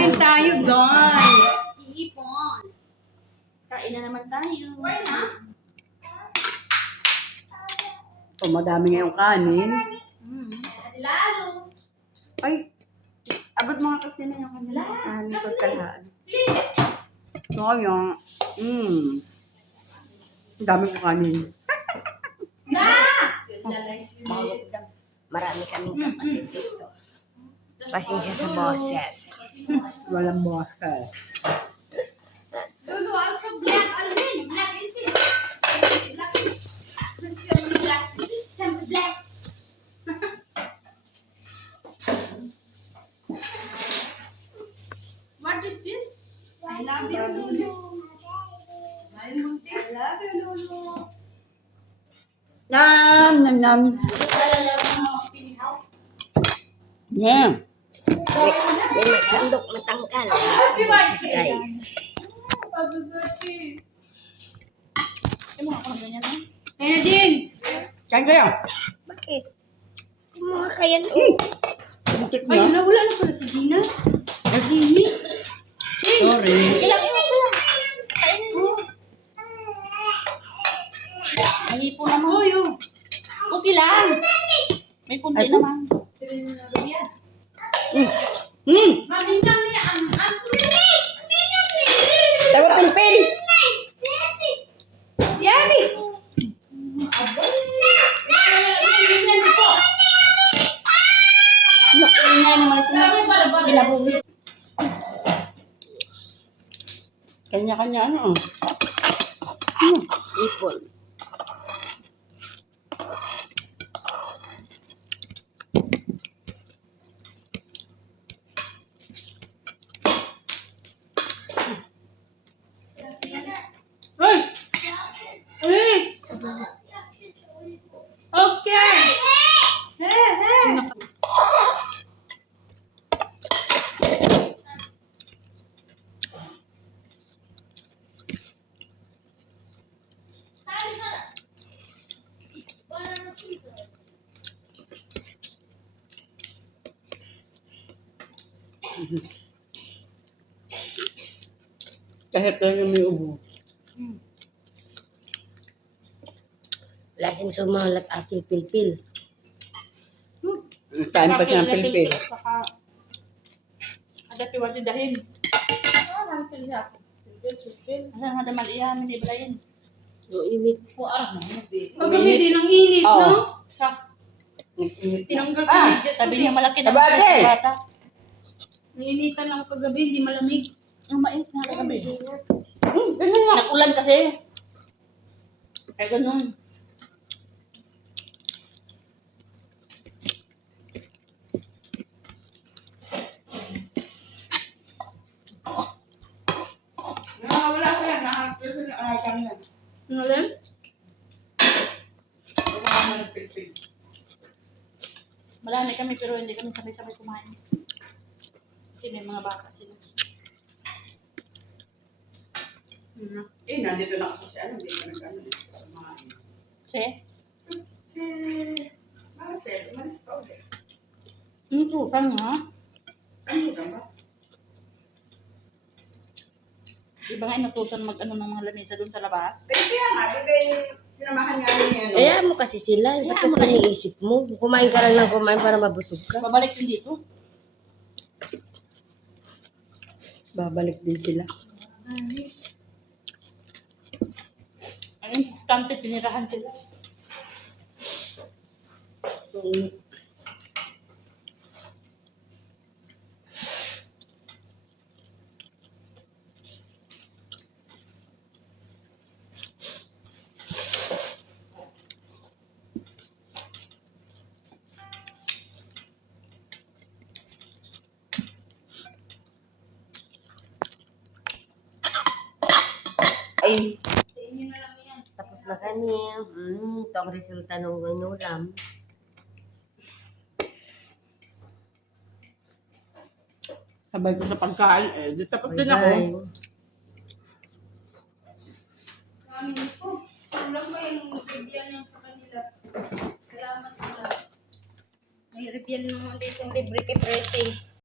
Kain tayo, guys. Iipon. Kain na naman tayo. Why na? Oh, madami ngayong kanin. Lalo. Ay, abot mga kasi na yung kanila. Kanin ko talaga. So, yung, ang dami kong kanin. Marami kaming kapatid dito. Pasensya sa boses. Walang boses. Lulu, also black alvin. Black is it? Black is black. What is this? I love you, Lulu. I love you, Lulu. Nam, nam, nam. Yeah. May magsandok matangkal. Boses guys. Kaya na din. Kain kayo. Bakit? Mga kaya to. Buntik Ay, na. wala na pala si Gina. Nagini. Sorry. Ilang ito ko lang. Kainin mo. Nalipo naman. Uyo. Okay lang. May kunti Ito? naman. Mami kami ang Tawa pilpil. Yummy. Kanya-kanya ano. Ipon. Hey. Hey. Okay. Hey, hey. Kahit lang yung may ubo. Lasing sumalat aking pilpil. Kain pa siya ng pilpil. Saka ada piwati dahin. Hampir siya. Ano ada malian, hindi balayin. Yung init. Magabi din ang init, Oo. no? Sa tinanggal ko ni Jess Sabi kasi niya malaki na Kabate! bata. nainitan ako kagabi, hindi malamig. Ang mait na kagabi. Ganun nga. Nakulan kasi. Kaya ganun. Wala ko yan. Nakakapil sa ay kami yan. Ano lang? Wala ko ng pilpil. Marami kami pero hindi kami sabay-sabay kumain. Kasi may mga bata sila. Nandito na ako sa ano. Hindi ko nag-ano. Kumain. Kasi? Si Marcel, umalis pa ulit. Ito, kan nga. Ano ka ba? Di ba nga inutusan mag-ano ng mga lamesa doon sa labas? Pero kaya nga, di ba yung sinamahan niya ni ano? Kaya mo kasi sila. Ba't kasi iniisip mo? Kumain ka lang ng kumain para mabusog ka. Babalik yun dito. Babalik din sila. Ang importante, tinirahan sila. Yung init. Ay, Sa inyo na lang yan. Tapos na kami. Ito ang resulta ng ulam. sabay ko sa pagkain. Di tapos din ako. Bye-bye. Kami ko. Kulang ba yung bigyan niya sa kanila? Salamat po. May review naman dito libre kay Pressing.